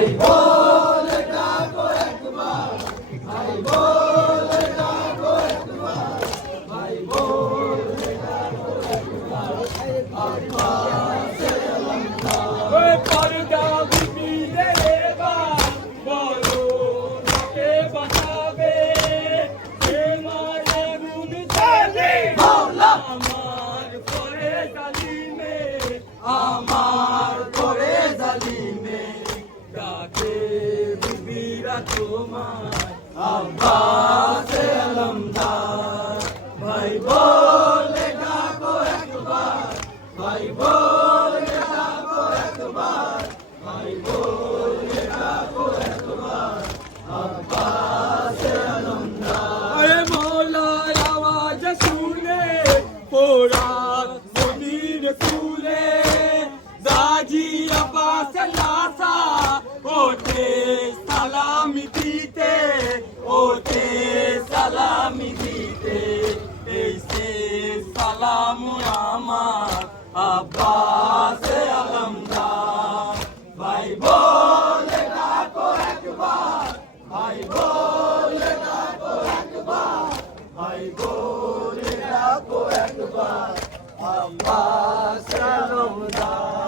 ভাই বলে ডাকো একবার, ভাই বলে ডাকো একবার, ভাই বলে ডাকো একবার, আব্বাসে আলমদার। ওই পর্দা বিবিরে এবার বলো কে বাঁচাবে, কে মারে গুণ জানে মাওলা আমার পরে জালিমে, আমার করে জালিমে, ডাকে বিবিরা তোমায় আব্বাসে আলমদার। ভাই বলে ডাকো একবার, ভাই বলে ডাকো একবার, ভাই বলে ডাকো একবার, আব্বাসে আলমদার। আরে মৌলার আওয়াজ শুনে পোরাত নবীর কুলে গাজী আব্বাস নাসা ওতে সালামি দিতে, ওতে সালামি দিতে, এই সে সালাম আমার আব্বাসে আলমদার। ভাই বলে ডাকো একবার, ভাই বলে ডাকো একবার, ভাই বলে ডাকো একবার, আব্বাসে আলমদার।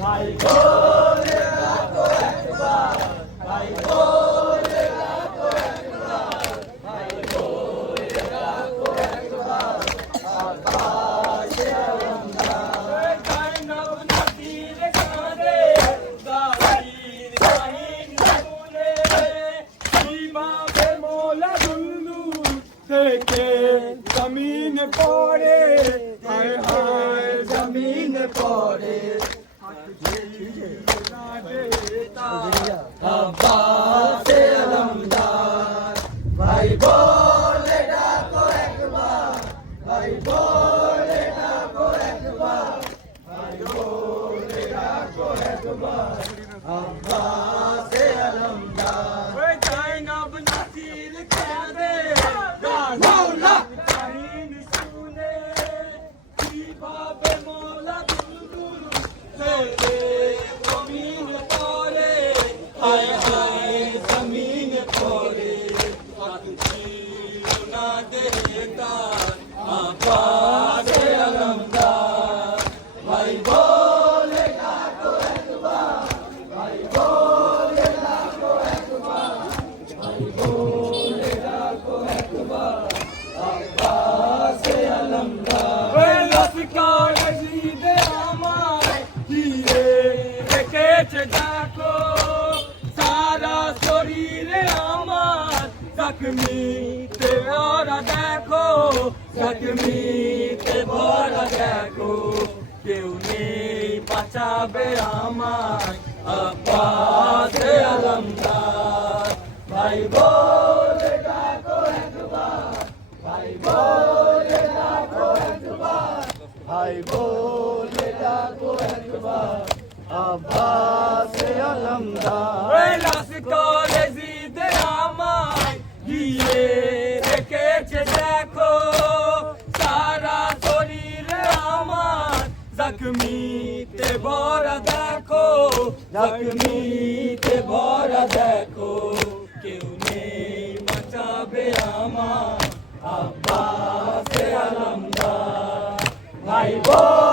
ভাই বলে ডাকো একবার, ভাই বলে ডাকো একবার, ভাই বলে ডাকো একবার, আব্বাসে আলমদার। থেকে জমিন পড়ে, হায় হায় জমিন পড়ে আব্বাসে আলমদার। ভাই বলে ডাকো একবার, ভাই বলে ডাকো একবার, ভাই বলে ডাকো একবার, আব্বাসে আলমদার। ওই জাইনাব নাসির কাঁদে, মাওলা কাহিন শুনে কিভাবে মৌলা দুলদুল ছেড়ে জমিন পড়ে, হায় হায় জমিন পড়ে, হাত ছিল না দেখার আব্বাসে আলমদার। ভাই বলে ডাকো একবার, ভাই বলে ডাকো একবার, ভাই বলে ডাকো একবার, আব্বাসে আলমদার। ওই লস্কর জিদে আমায় ঘিরে রেখেছে দেখো, সারা শরীরে আমার জখমিতে ভরা দেখো, জখমিতে ভরা দেখো, কেউ নেই বাঁচাবে আমায় আব্বাসে আলমদার। ভাই বলে ডাকো একবার, ভাই বলে ডাকো একবার, ভাই বলে ডাকো একবার, আব্বাসে আলমদার। ওই লস্কর জিদে আমায় ঘিরে রেখেছে দেখো, সারা শরীরে আমার জখমিতে ভরা দেখো, জখমিতে ভরা দেখো, কেউ নেই বাঁচাবে আমার আব্বাসে আলমদার। ভাই বলে